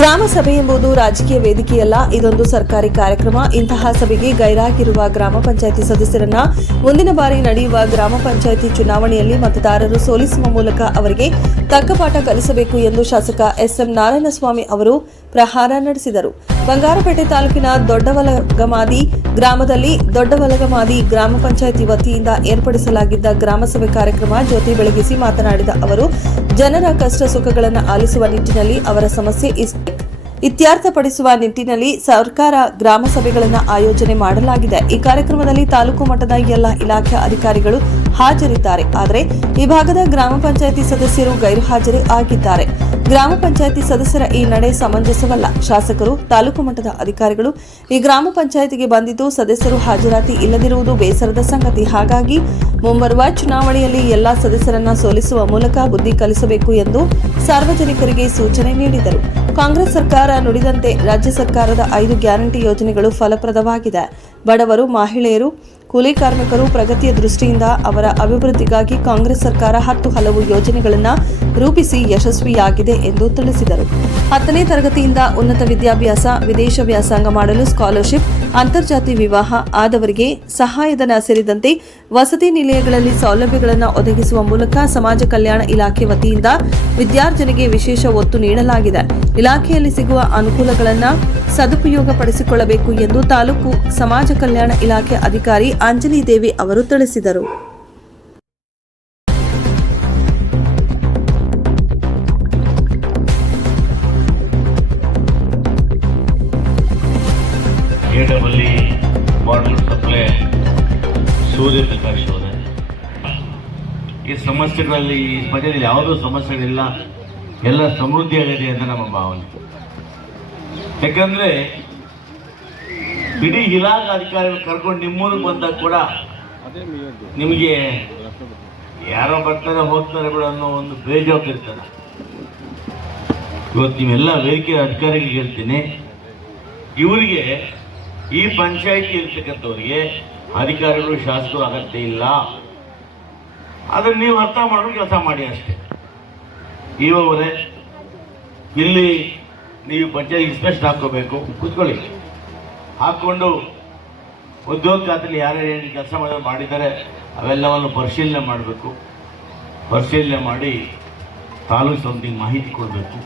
ಗ್ರಾಮ ಸಭೆ ಎಂಬುದು ರಾಜಕೀಯ ವೇದಿಕೆಯಲ್ಲ, ಇದೊಂದು ಸರ್ಕಾರಿ ಕಾರ್ಯಕ್ರಮ. ಇಂತಹ ಸಭೆಗೆ ಗೈರಾಗಿರುವ ಗ್ರಾಮ ಪಂಚಾಯಿತಿ ಸದಸ್ಯರನ್ನ ಮುಂದಿನ ಬಾರಿ ನಡೆಯುವ ಗ್ರಾಮ ಪಂಚಾಯಿತಿ ಚುನಾವಣೆಯಲ್ಲಿ ಮತದಾರರು ಸೋಲಿಸುವ ಮೂಲಕ ಅವರಿಗೆ ತಕ್ಕ ಪಾಠ ಕಲಿಸಬೇಕು ಎಂದು ಶಾಸಕ ಎಸ್ಎಂ ನಾರಾಯಣಸ್ವಾಮಿ ಅವರು ಪ್ರಹಾರ ನಡೆಸಿದರು. ಬಂಗಾರಪೇಟೆ ತಾಲೂಕಿನ ದೊಡ್ಡವಲಗಮಾದಿ ಗ್ರಾಮದಲ್ಲಿ ದೊಡ್ಡವಲಗಮಾದಿ ಗ್ರಾಮ ಪಂಚಾಯಿತಿ ವತಿಯಿಂದ ಏರ್ಪಡಿಸಲಾಗಿದ್ದ ಗ್ರಾಮಸಭೆ ಕಾರ್ಯಕ್ರಮ ಜ್ಯೋತಿ ಬೆಳಗಿಸಿ ಮಾತನಾಡಿದ ಅವರು, ಜನರ ಕಷ್ಟ ಸುಖಗಳನ್ನು ಆಲಿಸುವ ನಿಟ್ಟಿನಲ್ಲಿ ಅವರ ಸಮಸ್ಯೆ ಇಸ್- E ಇತ್ಯರ್ಥಪಡಿಸುವ ನಿಟ್ಟಿನಲ್ಲಿ ಸರ್ಕಾರ ಗ್ರಾಮ ಸಭೆಗಳನ್ನು ಆಯೋಜನೆ ಮಾಡಲಾಗಿದೆ. ಈ ಕಾರ್ಯಕ್ರಮದಲ್ಲಿ ತಾಲೂಕು ಮಟ್ಟದ ಎಲ್ಲ ಇಲಾಖೆ ಅಧಿಕಾರಿಗಳು ಹಾಜರಿದ್ದಾರೆ. ಆದರೆ, ಈ ಭಾಗದ ಗ್ರಾಮ ಪಂಚಾಯಿತಿ ಸದಸ್ಯರು ಗೈರು ಹಾಜರಿ ಆಗಿದ್ದಾರೆ. ಗ್ರಾಮ ಪಂಚಾಯಿತಿ ಸದಸ್ಯರ ಈ ನಡೆ ಸಮಂಜಸವಲ್ಲ. ಶಾಸಕರು, ತಾಲೂಕು ಮಟ್ಟದ ಅಧಿಕಾರಿಗಳು ಈ ಗ್ರಾಮ ಪಂಚಾಯಿತಿಗೆ ಬಂದಿದ್ದು ಸದಸ್ಯರು ಹಾಜರಾತಿ ಇಲ್ಲದಿರುವುದು ಬೇಸರದ ಸಂಗತಿ. ಹಾಗಾಗಿ, ಮುಂಬರುವ ಚುನಾವಣೆಯಲ್ಲಿ ಎಲ್ಲಾ ಸದಸ್ಯರನ್ನ ಸೋಲಿಸುವ ಮೂಲಕ ಬುದ್ಧಿ ಕಲಿಸಬೇಕು ಎಂದು ಸಾರ್ವಜನಿಕರಿಗೆ ಸೂಚನೆ ನೀಡಿದರು. ಕಾಂಗ್ರೆಸ್ ಸರ್ಕಾರ ನುಡಿದಂತೆ ರಾಜ್ಯ ಸರ್ಕಾರದ ಐದು ಗ್ಯಾರಂಟಿ ಯೋಜನೆಗಳು ಫಲಪ್ರದವಾಗಿದೆ. ಬಡವರು, ಮಹಿಳೆಯರು, ಕೂಲಿ ಕಾರ್ಮಿಕರು ಪ್ರಗತಿಯ ದೃಷ್ಟಿಯಿಂದ ಅವರ ಅಭಿವೃದ್ಧಿಗಾಗಿ ಕಾಂಗ್ರೆಸ್ ಸರ್ಕಾರ ಹತ್ತು ಹಲವು ಯೋಜನೆಗಳನ್ನು ರೂಪಿಸಿ ಯಶಸ್ವಿಯಾಗಿದೆ ಎಂದು ತಿಳಿಸಿದರು. ಹತ್ತನೇ ತರಗತಿಯಿಂದ ಉನ್ನತ ವಿದ್ಯಾಭ್ಯಾಸ, ವಿದೇಶ ವ್ಯಾಸಂಗ ಮಾಡಲು ಸ್ಕಾಲರ್ಶಿಪ್ ಅಂತರ್ಜಾತಿ ವಿವಾಹ ಆದವರಿಗೆ ಸಹಾಯಧನ ಸೇರಿದಂತೆ ವಸತಿ ನಿಲಯಗಳಲ್ಲಿ ಸೌಲಭ್ಯಗಳನ್ನು ಒದಗಿಸುವ ಮೂಲಕ ಸಮಾಜ ಕಲ್ಯಾಣ ಇಲಾಖೆ ವತಿಯಿಂದ ವಿದ್ಯಾರ್ಜನೆಗೆ ವಿಶೇಷ ಒತ್ತು ನೀಡಲಾಗಿದೆ. ಇಲಾಖೆಯಲ್ಲಿ ಸಿಗುವ ಅನುಕೂಲಗಳನ್ನು ಸದುಪಯೋಗ ಪಡಿಸಿಕೊಳ್ಳಬೇಕು ಎಂದು ತಾಲೂಕು ಸಮಾಜ ಕಲ್ಯಾಣ ಇಲಾಖೆ ಅಧಿಕಾರಿ ಅಂಜಲಿ ದೇವಿ ಅವರು ತಿಳಿಸಿದರು. ಈ ಸಮಸ್ಯೆಗಳಲ್ಲಿ, ಈ ಮಧ್ಯದಲ್ಲಿ ಯಾವುದೂ ಸಮಸ್ಯೆಗಳಿಲ್ಲ. ಎಲ್ಲ ಸಮೃದ್ಧಿಯಾಗಿದೆ ಅಂತ ನಮ್ಮ ಭಾವನೆ. ಯಾಕಂದ್ರೆ ಇಡೀ ಇಲಾಖಾ ಅಧಿಕಾರಿಗಳು ಕರ್ಕೊಂಡು ನಿಮ್ಮೂರಿಗೆ ಬಂದಾಗ ಕೂಡ ನಿಮಗೆ ಯಾರೋ ಬರ್ತಾರೆ, ಹೋಗ್ತಾರೆ ಕೂಡ ಅನ್ನೋ ಒಂದು ಬೇಜವಾಬ್ದಾರಿತನ. ಇವತ್ತು ನೀವೆಲ್ಲ ವೇದಿಕೆ ಅಧಿಕಾರಿಗಳಿಗೆ ಹೇಳ್ತೀನಿ. ಇವರಿಗೆ ಈ ಪಂಚಾಯಿತಿ ಇರ್ತಕ್ಕಂಥವ್ರಿಗೆ ಅಧಿಕಾರಿಗಳು, ಶಾಸಕರು ಅಗತ್ಯ ಇಲ್ಲ. ಆದರೆ ನೀವು ಅರ್ಥ ಮಾಡಲು ಕೆಲಸ ಮಾಡಿ ಅಷ್ಟೇ. ಇವರೇ ಇಲ್ಲಿ ನೀವು ಪಂಚಾಯತ್ ಇನ್ಸ್ಪೆಕ್ಷನ್ ಹಾಕೋಬೇಕು ಕೂತ್ಕೊಳ್ಳಿ. ಹಾಕ್ಕೊಂಡು ಉದ್ಯೋಗ ಖಾತೆಯಲ್ಲಿ ಯಾರ್ಯಾರು ಕೆಲಸ ಮಾಡೋದು ಮಾಡಿದ್ದಾರೆ, ಅವೆಲ್ಲವನ್ನು ಪರಿಶೀಲನೆ ಮಾಡಬೇಕು. ಪರಿಶೀಲನೆ ಮಾಡಿ ತಾಲೂಕು ಸಮಿತಿಗೆ ಮಾಹಿತಿ ಕೊಡಬೇಕು.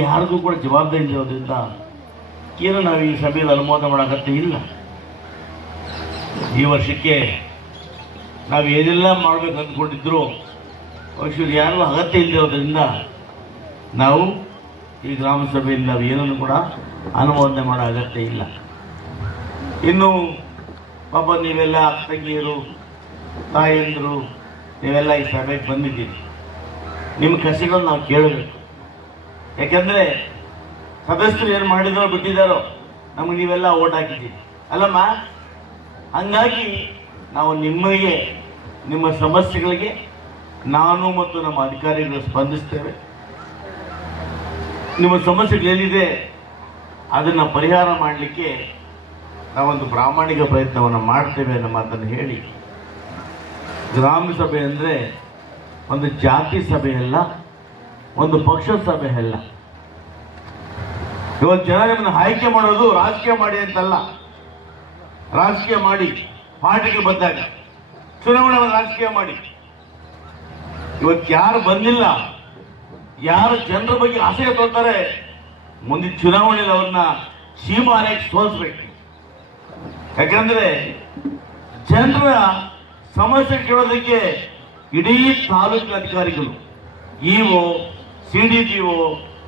ಯಾರಿಗೂ ಕೂಡ ಜವಾಬ್ದಾರಿ ಇರೋದ್ರಿಂದ ಏನು ನಾವು ಈ ಸಭೆಯಲ್ಲಿ ಅನುಮೋದನೆ ಮಾಡೋಕತ್ತೆ ಇಲ್ಲ. ಈ ವರ್ಷಕ್ಕೆ ನಾವು ಏನೆಲ್ಲ ಮಾಡಬೇಕು ಅಂದ್ಕೊಂಡಿದ್ರು, ಬಹುಶಃ ಯಾರು ಅಗತ್ಯ ಇಲ್ಲದಿರೋದ್ರಿಂದ ನಾವು ಈ ಗ್ರಾಮ ಸಭೆಯಲ್ಲಿ ನಾವು ಏನನ್ನು ಕೂಡ ಅನುಮೋದನೆ ಮಾಡೋ ಅಗತ್ಯ ಇಲ್ಲ. ಇನ್ನು ಪಾಪ ನೀವೆಲ್ಲ ತಂಗಿಯರು ತಾಯಂದರು, ನೀವೆಲ್ಲ ಈ ಸಭೆಗೆ ಬಂದಿದ್ದೀರಿ. ನಿಮ್ಮ ಕಸಿಗಳನ್ನು ನಾವು ಕೇಳಬೇಕು. ಯಾಕೆಂದರೆ ಸದಸ್ಯರು ಏನು ಮಾಡಿದಾರೋ ಬಿಟ್ಟಿದ್ದಾರೋ, ನಮಗೆ ನೀವೆಲ್ಲ ಓಟ್ ಹಾಕಿದ್ದೀರಿ. ಅಲ್ಲಮ್ಮ? ಹಂಗಾಗಿ ನಾವು ನಿಮಗೆ ನಿಮ್ಮ ಸಮಸ್ಯೆಗಳಿಗೆ ನಾನು ಮತ್ತು ನಮ್ಮ ಅಧಿಕಾರಿಗಳು ಸ್ಪಂದಿಸ್ತೇವೆ. ನಿಮ್ಮ ಸಮಸ್ಯೆಗಳೇನಿದೆ ಅದನ್ನು ಪರಿಹಾರ ಮಾಡಲಿಕ್ಕೆ ನಾವೊಂದು ಪ್ರಾಮಾಣಿಕ ಪ್ರಯತ್ನವನ್ನು ಮಾಡ್ತೇವೆ ಅನ್ನೋ ಮಾತನ್ನು ಹೇಳಿ, ಗ್ರಾಮ ಸಭೆ ಅಂದರೆ ಒಂದು ಜಾತಿ ಸಭೆಯಲ್ಲ ಒಂದು ಪಕ್ಷದ ಸಭೆ ಅಲ್ಲ. ಇವತ್ತು ಜನ ನಿಮ್ಮನ್ನು ಆಯ್ಕೆ ಮಾಡೋದು ರಾಜಕೀಯ ಮಾಡಿ ಅಂತಲ್ಲ. ರಾಜಕೀಯ ಮಾಡಿ, ಪಾರ್ಟಿಗೆ ಬಂದಾಗ ಚುನಾವಣೆ ರಾಜಕೀಯ ಮಾಡಿ. ಇವತ್ತು ಯಾರು ಬಂದಿಲ್ಲ, ಯಾರು ಜನರ ಬಗ್ಗೆ ಆಸೆ ತೋರ್ತಾರೆ ಮುಂದಿನ ಚುನಾವಣೆಯಲ್ಲಿ ಅವ್ರನ್ನ ಸೀಮಾನೆಗೆ ಸೋಲ್ಸ್ಬೇಕು. ಯಾಕಂದ್ರೆ ಜನರ ಸಮಸ್ಯೆ ಕೇಳೋದಕ್ಕೆ ಇಡೀ ತಾಲೂಕಿನ ಅಧಿಕಾರಿಗಳು, EO C D P O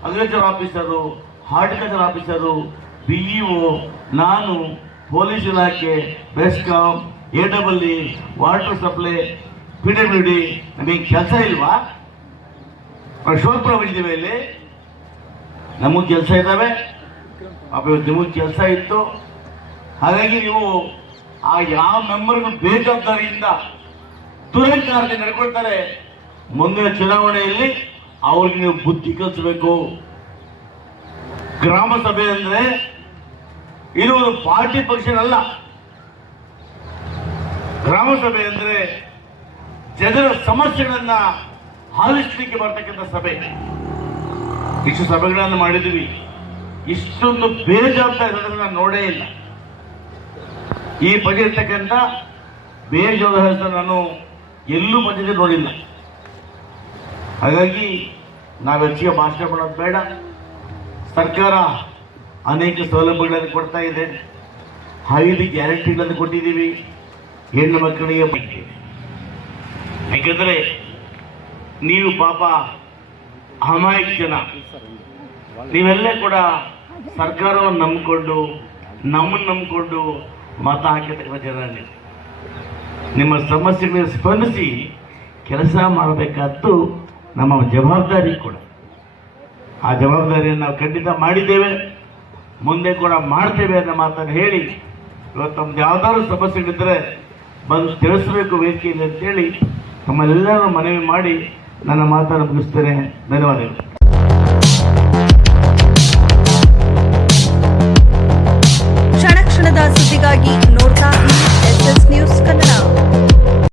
agriculture officer, horticulture officer B ನಾನು ಪೊಲೀಸ್ ಇಲಾಖೆ BESCOM A double water supply P W D ನಮಗೆ ಕೆಲಸ ಇಲ್ವಾ? ಶೋಧಪುರ ಬಂದಿದ್ದೀವಿ ಇಲ್ಲಿ. ನಮಗೆ ಕೆಲಸ ಇದ್ದಾವೆ. ನಿಮಗೆ ಕೆಲಸ ಇತ್ತು. ಹಾಗಾಗಿ ನೀವು ಆ ಯಾವ ಮೆಂಬರ್ಗೂ ಬೇಜವಾಬ್ದಾರಿಯಿಂದ ತುರಂಕಾರದಿಂದ ನಡ್ಕೊಳ್ತಾರೆ. ಮುಂದಿನ ಚುನಾವಣೆಯಲ್ಲಿ ಅವ್ರಿಗೆ ನೀವು ಬುದ್ಧಿ ಕಲಿಸಬೇಕು. ಗ್ರಾಮ ಸಭೆ ಅಂದ್ರೆ ಇದು ಒಂದು ಪಾರ್ಟಿ ಫಂಕ್ಷನ್ ಅಲ್ಲ. ಗ್ರಾಮ ಸಭೆ ಅಂದ್ರೆ ಜನರ ಸಮಸ್ಯೆಗಳನ್ನ ಆಲಿಸಲಿಕ್ಕೆ ಬರ್ತಕ್ಕಂಥ ಸಭೆ. ಇಷ್ಟು ಸಭೆಗಳನ್ನು ಮಾಡಿದ್ವಿ. ಇಷ್ಟೊಂದು ಬೇಜವಾಬ್ದಾರಿ ನಾನು ನೋಡೇ ಇಲ್ಲ. ಈ ಬಗ್ಗೆ ಇರ್ತಕ್ಕಂಥ ಬೇಜವಾಬ್ದಾರಿ ನಾನು ಎಲ್ಲೂ ಮಧ್ಯದಲ್ಲಿ ನೋಡಿಲ್ಲ. ಹಾಗಾಗಿ ನಾವು ಹೆಚ್ಚಿಗೆ ಭಾಷಣ ಮಾಡೋದು ಬೇಡ. ಸರ್ಕಾರ ಅನೇಕ ಸೌಲಭ್ಯಗಳನ್ನು ಕೊಡ್ತಾ ಇದೆ. ಐದು ಗ್ಯಾರಂಟಿಗಳನ್ನು ಕೊಟ್ಟಿದ್ದೀವಿ. ಹೆಣ್ಣು ಮಕ್ಕಳಿಗೆ ಯಾಕೆಂದರೆ ನೀವು ಪಾಪ ಅಮಾಯಕ ಜನ. ನೀವೆಲ್ಲ ಕೂಡ ಸರ್ಕಾರವನ್ನು ನಂಬಿಕೊಂಡು, ನಮ್ಮನ್ನು ನಂಬಿಕೊಂಡು ಮತ ಹಾಕಿರ್ತಕ್ಕಂಥ ಜನ ನೀವು ನಿಮ್ಮ ಸಮಸ್ಯೆಗಳಿಗೆ ಸ್ಪಂದಿಸಿ ಕೆಲಸ ಮಾಡಬೇಕಾದ್ದು ನಮ್ಮ ಜವಾಬ್ದಾರಿ ಕೂಡ. ಆ ಜವಾಬ್ದಾರಿಯನ್ನು ನಾವು ಖಂಡಿತ ಮಾಡಿದ್ದೇವೆ. ಮುಂದೆ ಕೂಡ ಮಾಡ್ತೇವೆ ಅನ್ನೋ ಮಾತನ್ನು ಹೇಳಿ, ಇವತ್ತು ತಮ್ದು ಯಾವ್ದಾದ್ರು ಸಮಸ್ಯೆಗಳಿದ್ದರೆ ಬಂದು ತಿಳಿಸ್ಬೇಕು ವೇದಿಕೆಯಲ್ಲಿ ಅಂತೇಳಿ ತಮ್ಮೆಲ್ಲರೂ ಮನವಿ ಮಾಡಿ ನನ್ನ ಮಾತನ್ನು ಮುಗಿಸ್ತೇನೆ. ಧನ್ಯವಾದಗಳು. ಕ್ಷಣ ಕ್ಷಣದ ಸುದ್ದಿಗಾಗಿ ನೋಡ್ತಾ ಎಸ್ ನ್ಯೂಸ್ ಕನ್ನಡ.